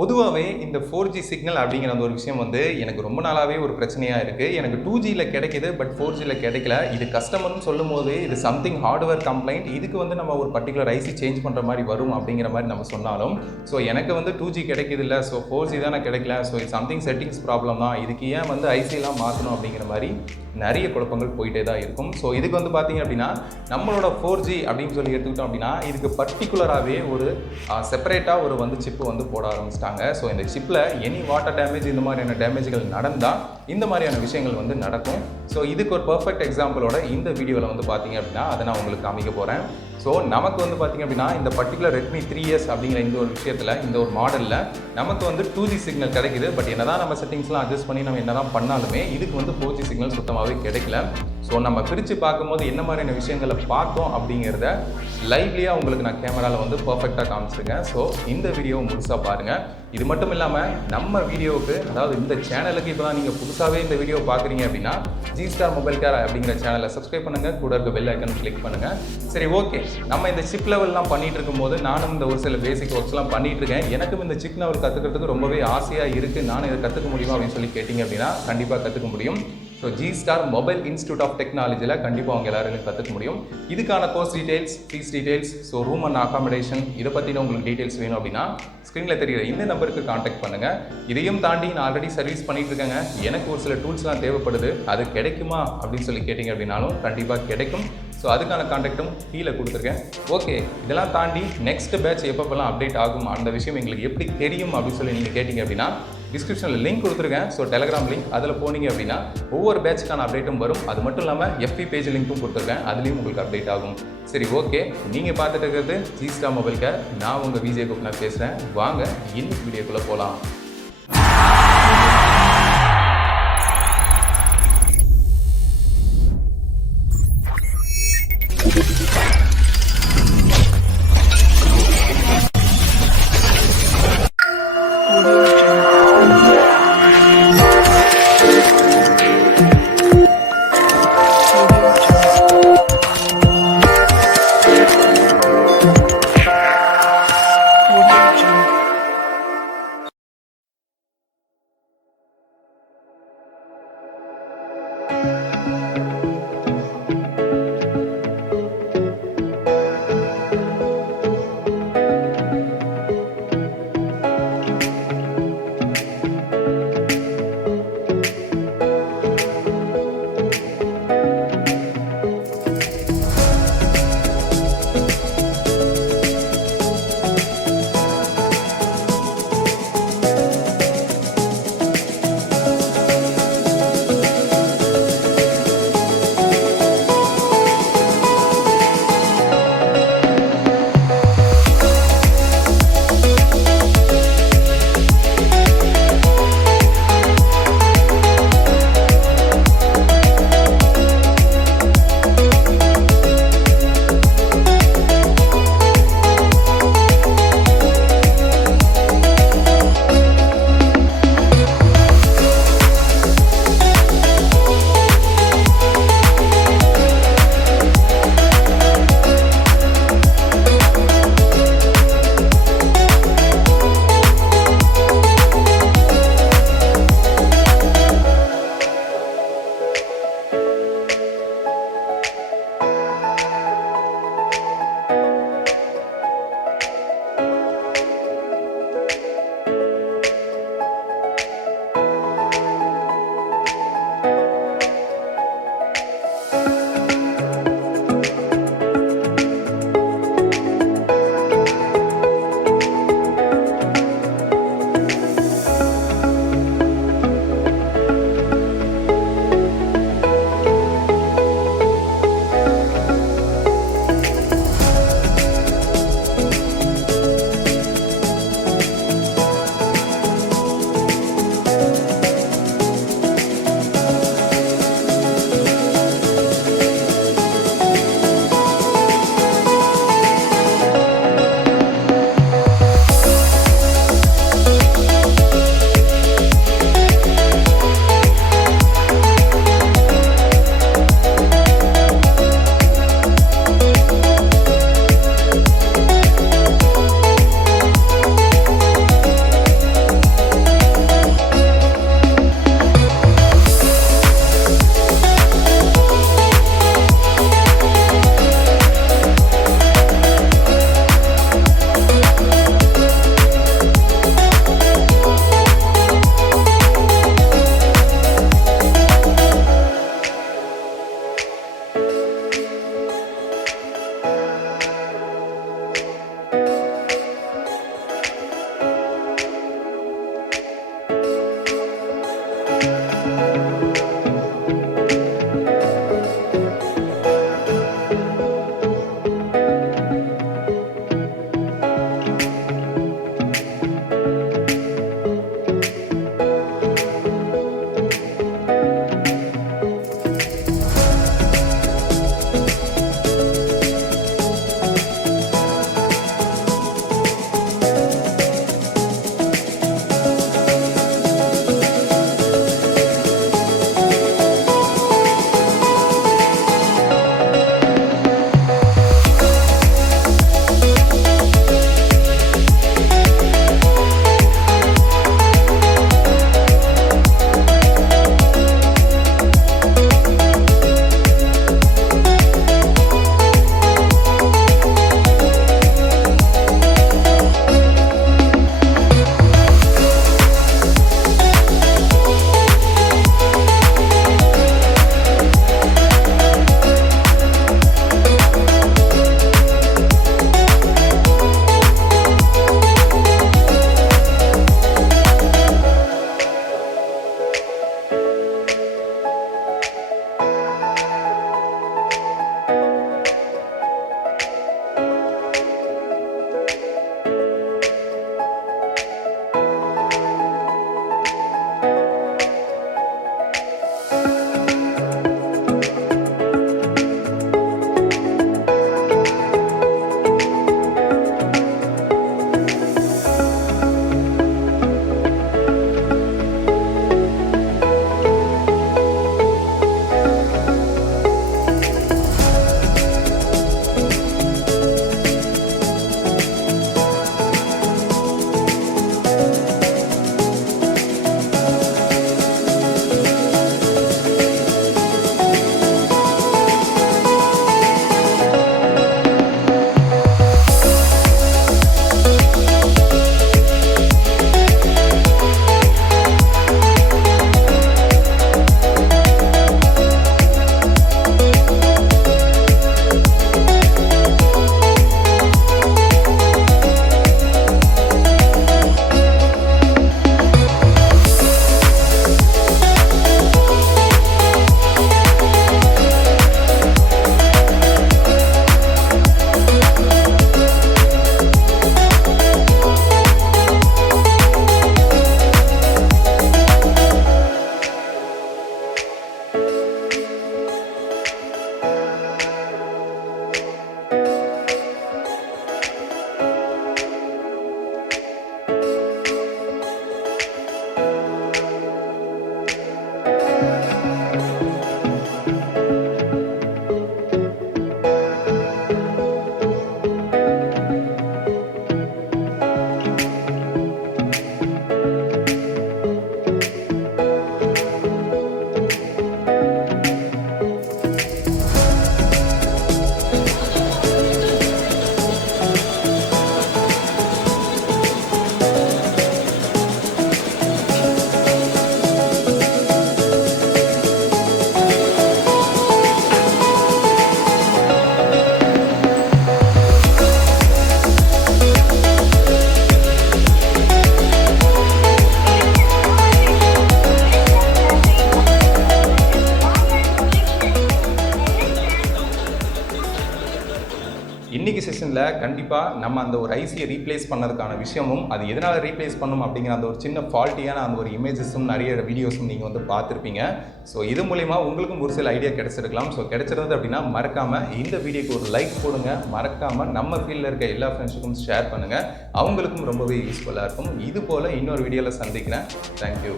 பொதுவாகவே இந்த 4G signal அப்படிங்கிற அந்த ஒரு விஷயம் வந்து எனக்கு ரொம்ப நாளாகவே ஒரு பிரச்சனையாக இருக்குது. எனக்கு 2Gயில் கிடைக்கிது, பட் 4Gயில் கிடைக்கல. இது கஸ்டமர்னு சொல்லும் போது இது சம்திங் ஹார்ட்வேர் கம்ப்ளைண்ட். இதுக்கு வந்து நம்ம ஒரு பர்டிகுலர் ஐசி சேஞ்ச் பண்ணுற மாதிரி வரும் அப்படிங்கிற மாதிரி நம்ம சொன்னாலும், ஸோ எனக்கு வந்து 2G கிடைக்கிது இல்லை, ஸோ 4G தானே கிடைக்கல, ஸோ இது சம்திங் செட்டிங்ஸ் ப்ராப்ளம் தான், இதுக்கு ஏன் வந்து ஐசிலாம் மாற்றணும் அப்படிங்கிற மாதிரி நிறைய குழப்பங்கள் போயிட்டே தான் இருக்கும். ஸோ இதுக்கு வந்து பார்த்தீங்க அப்படின்னா நம்மளோட 4G அப்படின்னு சொல்லி எடுத்துக்கிட்டோம் அப்படின்னா இதுக்கு பர்டிகுலராகவே ஒரு செப்பரேட்டாக ஒரு வந்து சிப்பு வந்து போட ஆரம்பிச்சிட்டாங்க. ஸோ இந்த சிப்பில் எனி வாட்டர் டேமேஜ் இந்த மாதிரியான டேமேஜ்கள் நடந்தால் இந்த மாதிரியான விஷயங்கள் வந்து நடக்கும். ஸோ இதுக்கு ஒரு பர்ஃபெக்ட் எக்ஸாம்பிளோட இந்த வீடியோவில் வந்து பார்த்தீங்க அப்படின்னா அதை நான் உங்களுக்கு காமிக்க போகிறேன். ஸோ நமக்கு வந்து பார்த்திங்க அப்படின்னா இந்த பர்டிகுலர் Redmi 3S அப்படிங்கிற இந்த ஒரு விஷயத்தில், இந்த ஒரு மாடலில் நமக்கு வந்து 2G சிக்னல் கிடைக்குது. பட் என்ன தான் நம்ம செட்டிங்ஸ்லாம் அட்ஜஸ்ட் பண்ணி நம்ம என்ன தான் பண்ணாலுமே இதுக்கு வந்து 4G சிக்னல் சுத்தமாகவே கிடைக்கல. ஸோ நம்ம பிரித்து பார்க்கும்போது என்ன மாதிரியான விஷயங்களை பார்த்தோம் அப்படிங்கிறத லைவ்லியாக உங்களுக்கு நான் கேமராவில் வந்து பர்ஃபெக்டாக காமிச்சிருக்கேன். ஸோ இந்த வீடியோவை முழுசாக பாருங்கள். இது மட்டும் இல்லாமல் நம்ம வீடியோவுக்கு, அதாவது இந்த சேனலுக்கு இப்போ தான் நீங்கள் புதுசாகவே இந்த வீடியோ பார்க்குறீங்க அப்படின்னா G-Star Mobile Care அப்படிங்கிற சேனலை சப்ஸ்கிரைப் பண்ணுங்கள், கூட இருக்க பெல் ஐக்கன் கிளிக் பண்ணுங்கள். சரி, ஓகே, நம்ம இந்த சிப் லெவல்லாம் பண்ணிகிட்டு இருக்கும்போது நானும் இந்த ஒரு சில பேசிக் ஒர்க்ஸ்லாம் பண்ணிகிட்டு இருக்கேன். எனக்கும் இந்த சிப் லெவல் கற்றுக்கிறதுக்கு ரொம்பவே ஆசையாக இருக்குது. நானும் இதை கற்றுக்க முடியுமா அப்படின்னு சொல்லி கேட்டிங்க அப்படின்னா கண்டிப்பாக கற்றுக்க முடியும். So G-Star Mobile Institute of Technologyயில் கண்டிப்பாக அவங்க எல்லாருமே கற்றுக்க முடியும். இதுக்கான course details, fees details, so room and accommodation இதை பற்றின உங்களுக்கு டீட்டெயில்ஸ் வேணும் அப்படின்னா ஸ்க்ரீனில் தெரிகிற இந்த நம்பருக்கு காண்டாக்ட் பண்ணுங்கள். இதையும் தாண்டி நான் ஆல்ரெடி சர்வீஸ் பண்ணிகிட்டு இருக்கேங்க, எனக்கு ஒரு சில டூல்ஸ்லாம் தேவைப்படுது, அது கிடைக்குமா அப்படின்னு சொல்லி கேட்டிங்க அப்படின்னாலும் கண்டிப்பாக கிடைக்கும். ஸோ அதுக்கான காண்டாக்டும் கீழே கொடுத்துருக்கேன். ஓகே, இதெல்லாம் தாண்டி நெக்ஸ்ட் பேட்ச் எப்பப்பெல்லாம் அப்டேட் ஆகும், அந்த விஷயம் எங்களுக்கு எப்படி தெரியும் அப்படின்னு சொல்லி நீங்கள் கேட்டிங்க அப்படின்னா டிஸ்கிரிப்ஷனில் லிங்க் கொடுத்துருக்கேன். ஸோ டெலகிராம் லிங்க், அதில் போனீங்க அப்படின்னா ஒவ்வொரு பேட்சுக்கான அப்டேட்டும் வரும். அது மட்டும் இல்லாமல் FB பேஜ் லிங்க்கும் கொடுத்துருக்கேன், அதுலேயும் உங்களுக்கு அப்டேட் ஆகும். சரி, ஓகே, நீங்கள் பார்த்துட்டு இருக்கிறது G-Star Mobile Care. நான் உங்கள் விஜய் கோபிநாத் பேசுகிறேன். வாங்க இன்னைக்கு வீடியோக்குள்ளே போகலாம். இன்னைக்கு செஷனில் கண்டிப்பாக நம்ம அந்த ஒரு ஐசியை ரீப்ளேஸ் பண்ணதுக்கான விஷயமும் அது எதனால் ரீப்ளேஸ் பண்ணணும் அப்படிங்கிற அந்த ஒரு சின்ன ஃபால்ட்டியான அந்த ஒரு இமேஜஸும் நிறைய வீடியோஸும் நீங்கள் வந்து பார்த்துருப்பீங்க. ஸோ இது மூலிமா உங்களுக்கும் ஒரு சில ஐடியா கிடைச்சிருக்கலாம். ஸோ கிடைச்சிருந்தது அப்படின்னா மறக்காமல் இந்த வீடியோக்கு ஒரு லைக் போடுங்க. மறக்காமல் நம்ம ஃபீல்டில் இருக்க எல்லா ஃப்ரெண்ட்ஸுக்கும் ஷேர் பண்ணுங்கள். அவங்களுக்கும் ரொம்பவே யூஸ்ஃபுல்லாக இருக்கும். இது போல் இன்னொரு வீடியோவில் சந்திக்கிறேன். தேங்க்யூ.